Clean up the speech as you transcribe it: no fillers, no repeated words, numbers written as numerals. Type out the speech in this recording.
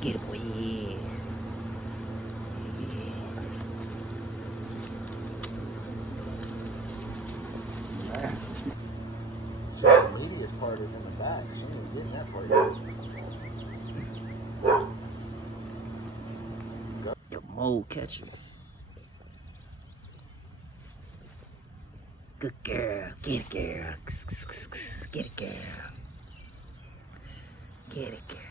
Get it, boy. Yeah. Nasty. So the meatiest part is in the back. She ain't getting that part yet. Your mole catcher. Good girl. Get it, girl. Get it, girl. Get it, girl.